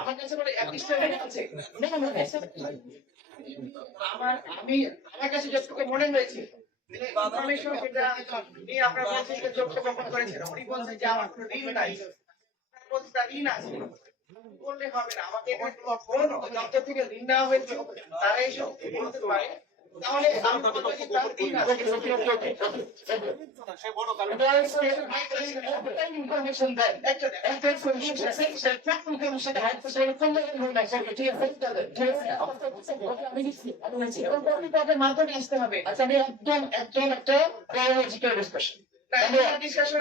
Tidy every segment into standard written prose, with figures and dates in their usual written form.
আমার কাছে বলে আছে আমার কাছে যতটুকু মনে হয়েছে ইনফরমেশন যেটা আপনারা বলছেন যে যোগ্য বহন করেছেন উনি বলছেন যে আমার কোনো ঋণ নাই বলছে তার ঋণ আছে বললে হবে না আমাকে দপ্তর থেকে ঋণ নেওয়া হয়েছে তারা এসব বলতে পারে তাহলে আমি বলবো যে তার ঋণ আছে ইনফরমেশন দেন একটা মাধ্যমে আসতে হবে আচ্ছা আমি একদম একটা বায়োলজিক্যাল ডিসকাশন ডিসকাশন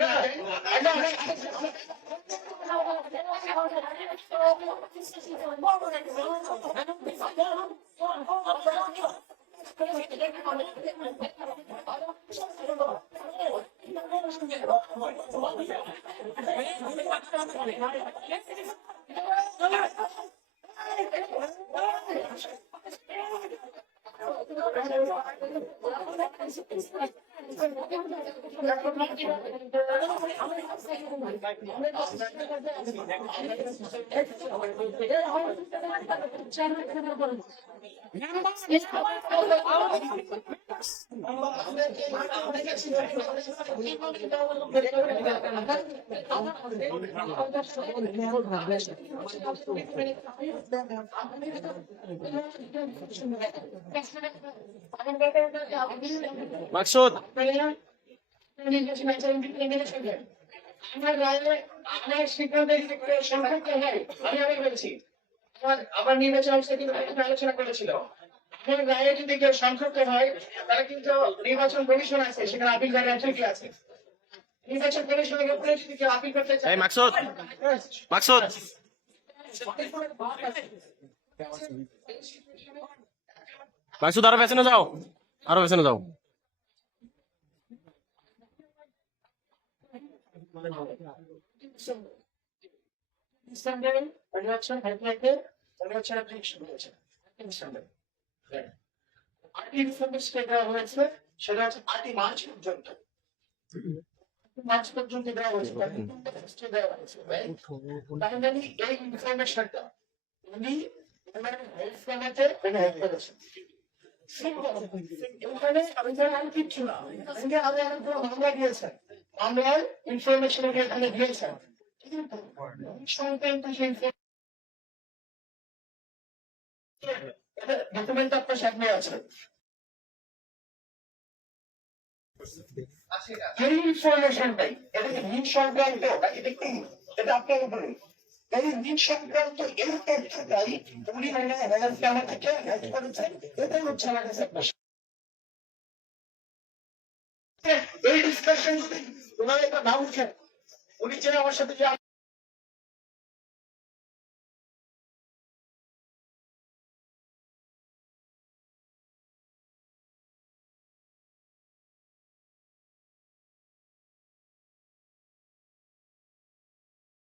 মাকসুদ আমার সিদ্ধান্ত সংক্ষিপ্ত হয় আমি আবার বলছি আমার নির্বাচন আলোচনা করেছিল আমার রায়ে যদি কেউ সংক্ষিপ্ত হয় তাহলে কিন্তু নির্বাচন কমিশন আছে সেখানে আপিল করার অ্যাথরিটি আছে নির্বাচন কমিশনের উপরে যদি কেউ আপিল করতে চায় মাকসুদ মাকসুদ মাকসুদ আরো পেছনে যাও সেটা হচ্ছে 8 মার্চ পর্যন্ত দেওয়া হয়েছে তাহলে এই ইনফরমেশনটা উনি কিচ্ছু না মামলা দিয়েছেন মামলার ইনফরমেশন এখানে দিয়েছেন সংক্রান্ত সেই ডকুমেন্ট আপনার সামনে আছে এই ইনফরমেশনটাই এটা কি ঋণ সংক্রান্ত এটা আপনার উপরে এই ঋণ সংক্রান্ত এই তথ্যটাই উনি আমাকে করেছেন এটাই হচ্ছে আমার কাছে এই ডিসকাশন ওনার একটা নাম উঠেন উনি যে আমার সাথে